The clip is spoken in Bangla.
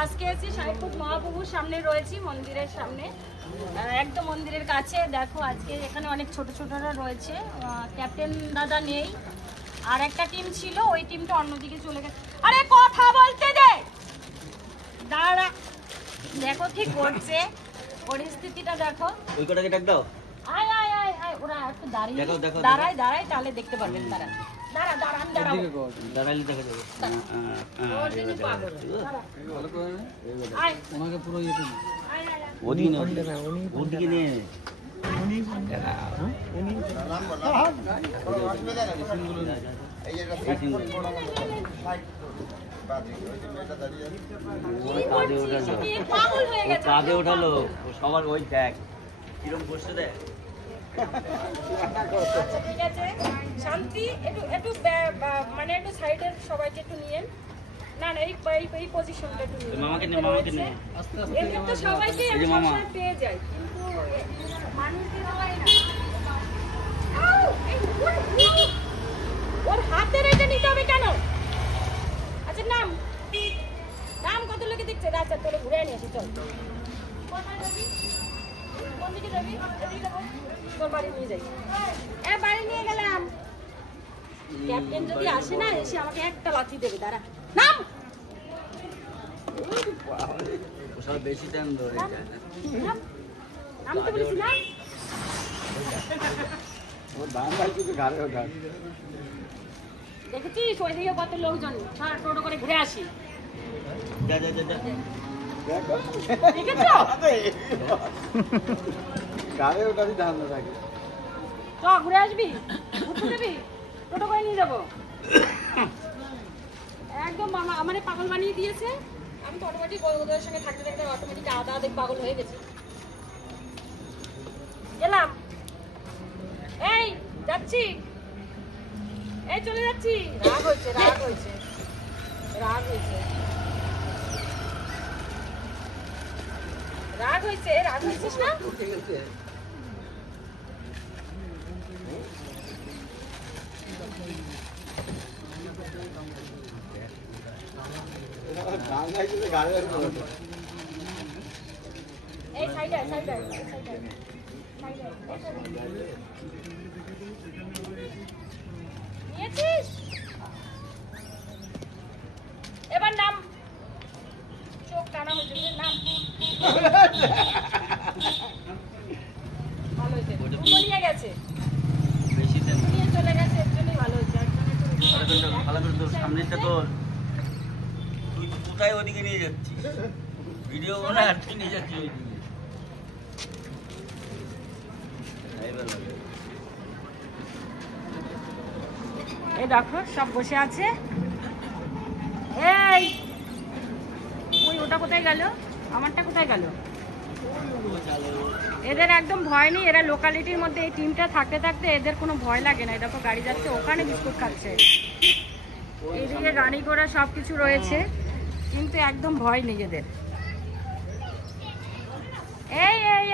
আজকে এসেছি সাহেবপুর মহাপ্রভুর সামনে রয়েছি, মন্দিরের সামনে, একদম মন্দিরের কাছে। দেখো আজকে এখানে অনেক ছোট ছোটরা রয়েছে, ক্যাপ্টেন দাদা নেই, আর একটা টিম ছিল, ওই টিমটা অন্যদিকে চলে গেছে। আরে কথা বলতে দে, দাঁড়া। দেখো কি করছে, পরিস্থিতিটা দেখো। ওই কটাকে ডাক দাও। আয় আয় আয় আয়, ওরা একটু দাঁড়িয়ে দাঁড়ায় দাঁড়ায়, তাহলে দেখতে পারবেন। দাঁড়া দাঁড়া দাঁড়া, আমি দাঁড়াবো, দাঁড়াইলে দেখা যাবে। ওনাকে পুরো ইয়েতে না, ওদিকে ওদিকে নিয়ে কাঁধে ওঠালো সবার। ওই দেখ কিরকম বসে দেখ। ঠিক আছে, শান্তি, একটু একটু মানে একটু সাইডের সবাইকে একটু নিয়েন। না না, এই পজিশনটা একটু নিন। মামাকে নে, মামাকে নে। এমনি তো সবাইকে আমি সবসময় পেয়ে যাই, কিন্তু মানুষদের হয় না। ওর হাতে রেখে নিতে হবে কেন? আচ্ছা নাম নাম কত লোকে দেখছে। আচ্ছা তোরে ঘুরে নিয়ে আসি, চল। কোথায় যাবি? কোন দিকে যাবি? এদিকে যাবো, তোর বাড়ি নিয়ে যাই। বাড়ি নিয়ে গেলাম। ক্যাপ্টেন যদি আসে না, এসে আমাকে একটা লাথি দেবে। দাঁড়া, নাম। বেশি টাইম ধরে নাম তো বলেছি না। দেখেছিস ওইদিকে কত লোকজন, টোটো করে ঘুরে আসি। ঘুরে আসবি, ঘুরতে যাবি, টোটো করে নিয়ে যাবো। একদম মামা আমার পাগল বানিয়ে দিয়েছে। আমি তো অটোমেটিক ওদের সঙ্গে থাকতে থাকতে অটোমেটিক আদা আধেক পাগল হয়ে গেছি। গেলাম, এই যাচ্ছি, এই চলে যাচ্ছি। রাগ হয়েছে, রাগ হয়েছে, রাগ হয়েছে, রাগ হয়েছে, রাগ হয়েছিস না? এই সাইডে সাইডে সাইডে নিয়েছিস? এবার নাম। চোখ টানা হয়েছে, নাম। ভালো হয়েছে, নিয়ে গেছে, নিয়ে চলে গেছে, এর জন্যই ভালো হয়েছে। ভালো করে তোর সামনেটা তোর, তুই কোথায় ওদিকে নিয়ে যাচ্ছিস? ভিডিও বানায় আর তুই নিয়ে যাচ্ছিস ওইদিকে। এই দেখো সব বসে আছে। এই ওই ওটা কোথায় গেল, আমারটা কোথায় গেল? এদের একদম ভয় নেই, এরা লোকালিটির মধ্যে এই টিমটা থাকতে থাকতে এদের কোনো ভয় লাগে না। দেখো গাড়ি যাচ্ছে, ওখানে বিস্কুট খাচ্ছে, এইদিকে গাড়ি ঘোড়া সবকিছু রয়েছে, কিন্তু একদম ভয় নেই এদের। এই এই